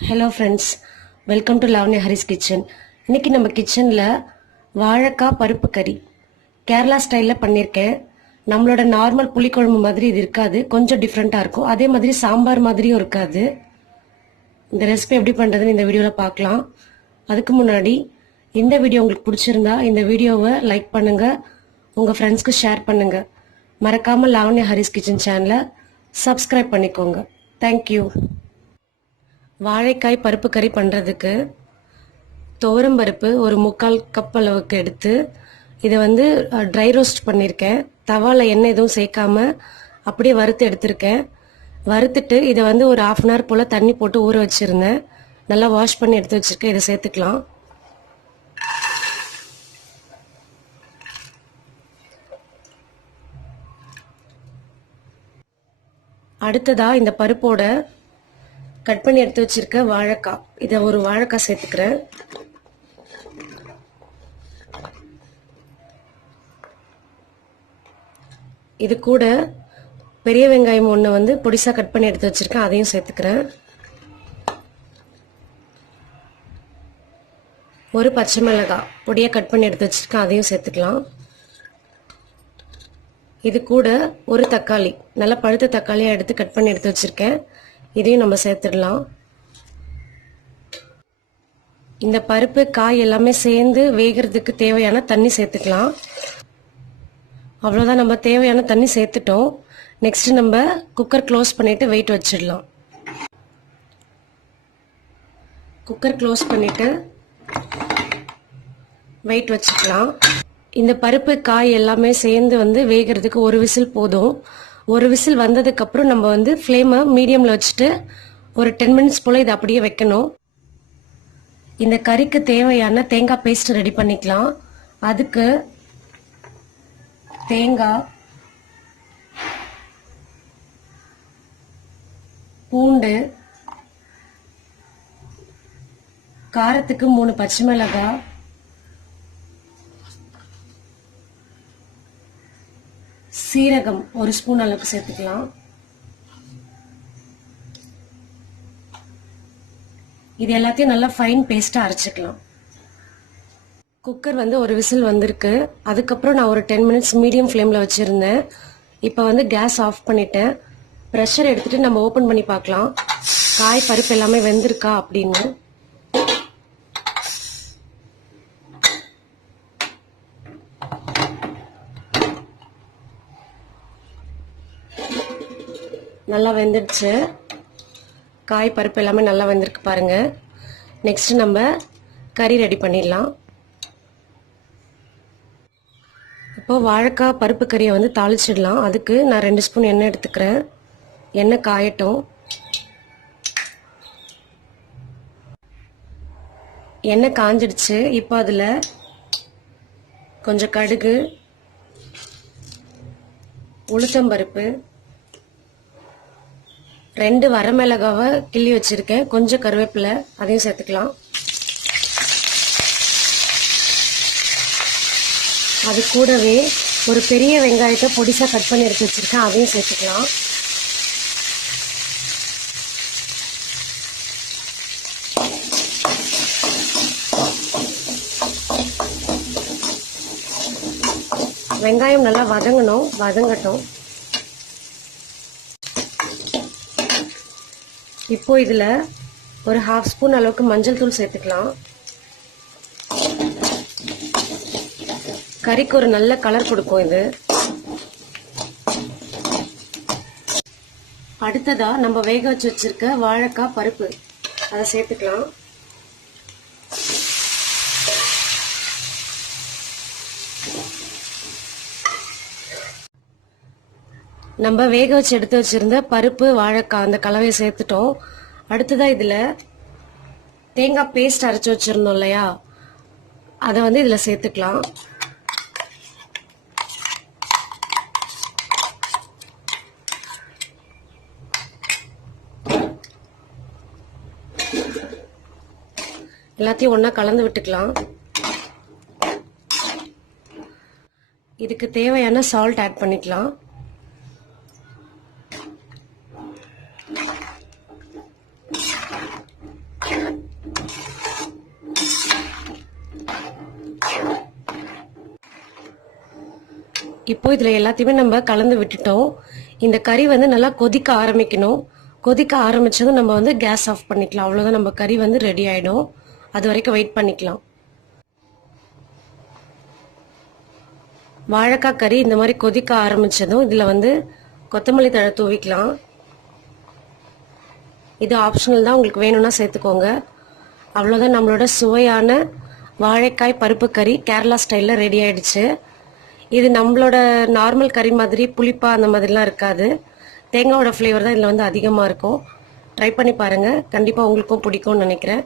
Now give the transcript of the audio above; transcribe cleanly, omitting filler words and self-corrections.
Hello friends, welcome to Lavanya Hari's kitchen. இன்னைக்கு நம்ம கிச்சன்ல வாழைக்காய் பருப்பு கறி கேரளா ஸ்டைல்ல பண்ணிருக்கேன். நம்மளோட நார்மல் புளிக்குழம்பு மாதிரி இது இருக்காது, கொஞ்சம் டிஃபரெண்டா இருக்கும். அதே மாதிரி சாம்பார் மாதிரியும் இருக்காது. இந்த ரெசிபி எப்படி பண்றதுன்னு இந்த வீடியோல பார்க்கலாம். அதுக்கு முன்னாடி இந்த வீடியோ உங்களுக்கு பிடிச்சிருந்தா இந்த வீடியோவை லைக் பண்ணுங்க, உங்க ஃப்ரெண்ட்ஸ்க்கு ஷேர் பண்ணுங்க. மறக்காம லாவண்யா ஹரிஸ் கிச்சன் சேனலை சப்ஸ்கிரைப் பண்ணிக்கோங்க. தேங்க்யூ. வாழைக்காய் பருப்பு கறி பண்ணுறதுக்கு துவரம் பருப்பு ஒரு 3/4 கப் அளவுக்கு எடுத்து இதை ட்ரை ரோஸ்ட் பண்ணியிருக்கேன். தவாவில் எண்ணெய் எதுவும் சேர்க்காம அப்படியே வறுத்து எடுத்திருக்கேன். வறுத்துட்டு இதை ஒரு 1/2 அன் ஹவர் போல் தண்ணி போட்டு ஊற வச்சுருந்தேன். நல்லா வாஷ் பண்ணி எடுத்து வச்சுருக்கேன். இதை சேர்த்துக்கலாம். அடுத்ததா இந்த பருப்போட கட் பண்ணி எடுத்து வச்சிருக்க வாழைக்காய், இதை ஒரு வாழைக்காய் சேர்த்துக்கிறேன். இது கூட பெரிய வெங்காயம் ஒன்று பொடிசா கட் பண்ணி எடுத்து வச்சிருக்கேன், அதையும் சேர்த்துக்கிறேன். ஒரு பச்சை மிளகாய் பொடியா கட் பண்ணி எடுத்து வச்சிருக்கேன், அதையும் சேர்த்துக்கலாம். இது கூட ஒரு தக்காளி, நல்லா பழுத்த தக்காளியா எடுத்து கட் பண்ணி எடுத்து வச்சிருக்கேன், இதையும் நம்ம சேர்த்துடலாம். இந்த பருப்பு காய் எல்லாமே சேர்ந்து வேகிறதுக்கு தேவையான தண்ணி சேர்த்துக்கலாம். அவ்வளோதான், நம்ம தேவையான தண்ணி சேர்த்துட்டோம். நெக்ஸ்ட் நம்ம குக்கர் க்ளோஸ் பண்ணிட்டு வெயிட் வச்சிடலாம். குக்கர் க்ளோஸ் பண்ணிட்டு வெயிட் வச்சுக்கலாம். இந்த பருப்பு காய் எல்லாமே சேர்ந்து வேகிறதுக்கு ஒரு விசில் போதும். ஒரு விசில் வந்ததுக்கு அப்புறம் நம்ம ஃப்ளேமை மீடியம்ல வச்சுட்டு ஒரு 10 மினிட்ஸ் போல இதை அப்படியே வைக்கணும். இந்த கறிக்கு தேவையான தேங்காய் பேஸ்ட் ரெடி பண்ணிக்கலாம். அதுக்கு தேங்காய், பூண்டு, காரத்துக்கு 3 பச்சை மிளகாய், சீரகம் 1 ஸ்பூன் அளவுக்கு சேர்த்துக்கலாம். இது எல்லாத்தையும் நல்லா ஃபைன் பேஸ்டா அரைச்சுக்கலாம். குக்கர் ஒரு விசில் வந்திருக்கு. அதுக்கப்புறம் நான் ஒரு 10 மினிட்ஸ் மீடியம் ஃப்ளேம்ல வச்சிருந்தேன். இப்போ கேஸ் ஆஃப் பண்ணிட்டேன். ப்ரெஷர் எடுத்துட்டு நம்ம ஓபன் பண்ணி பார்க்கலாம் காய் பருப்பு எல்லாமே வெந்திருக்கா அப்படின்னு. நல்லா வெந்துடுச்சு. காய் பருப்பு எல்லாமே நல்லா வெந்திருக்கு பாருங்க. நெக்ஸ்ட் நம்ம கறி ரெடி பண்ணிடலாம். இப்போ வாழைக்காய் பருப்பு கறியை தாளிச்சிடலாம். அதுக்கு நான் 2 ஸ்பூன் எண்ணெய் எடுத்துக்கிறேன். எண்ணெய் காயட்டும். எண்ணெய் காஞ்சிடுச்சு. இப்போ அதில் கொஞ்சம் கடுகு, உளுத்தம்பருப்பு, 2 வரமிளகாவை கிள்ளி வச்சிருக்கேன், கொஞ்சம் கருவேப்பிலை, அதையும் சேர்த்துக்கலாம். அது கூடவே ஒரு பெரிய வெங்காயத்தை பொடிசா கட் பண்ணி எடுத்து வச்சிருக்கேன், அதையும் சேர்த்துக்கலாம். வெங்காயம் நல்லா வதங்கட்டும். இப்போ இதுல ஒரு 1/2 ஸ்பூன் அளவுக்கு மஞ்சள் தூள் சேர்த்துக்கலாம். கறிக்கு ஒரு நல்ல கலர் கொடுக்கும் இது. அடுத்ததா நம்ம வேக வச்சு வச்சிருக்க வாழைக்காய் பருப்பு அதை சேர்த்துக்கலாம். நம்ம வேக வச்சு எடுத்து வச்சிருந்த பருப்பு வாழைக்காய் அந்த கலவையை சேர்த்துட்டோம். அடுத்ததா இதுல தேங்காய் பேஸ்ட் அரைச்சு வச்சிருந்தோம் இல்லையா, அதை இதுல சேர்த்துக்கலாம். எல்லாத்தையும் ஒண்ணா கலந்து விட்டுக்கலாம். இதுக்கு தேவையான சால்ட் ஆட் பண்ணிக்கலாம். இப்போ இதில் எல்லாத்தையுமே நம்ம கலந்து விட்டுட்டோம். இந்த கறி வந்து நல்லா கொதிக்க ஆரம்பிக்கணும். கொதிக்க ஆரம்பிச்சதும் நம்ம வந்து கேஸ் ஆஃப் பண்ணிக்கலாம். அவ்வளோதான், நம்ம கறி வந்து ரெடி ஆகிடும். அது வரைக்கும் வெயிட் பண்ணிக்கலாம். வாழைக்காய் கறி இந்த மாதிரி கொதிக்க ஆரம்பிச்சதும் இதில் வந்து கொத்தமல்லி தழை தூவிக்கலாம். இது ஆப்ஷனல் தான், உங்களுக்கு வேணும்னா சேர்த்துக்கோங்க. அவ்வளோதான், நம்மளோட சுவையான வாழைக்காய் பருப்பு கறி கேரளா ஸ்டைலில் ரெடி ஆயிடுச்சு. இது நம்மளோட நார்மல் கறி மாதிரி புளிப்பா அந்த மாதிரிலாம் இருக்காது. தேங்காயோட ஃப்ளேவர் தான் இதில் வந்து அதிகமாக இருக்கும். ட்ரை பண்ணி பாருங்கள், கண்டிப்பாக உங்களுக்கும் பிடிக்கும்னு நினைக்கிறேன்.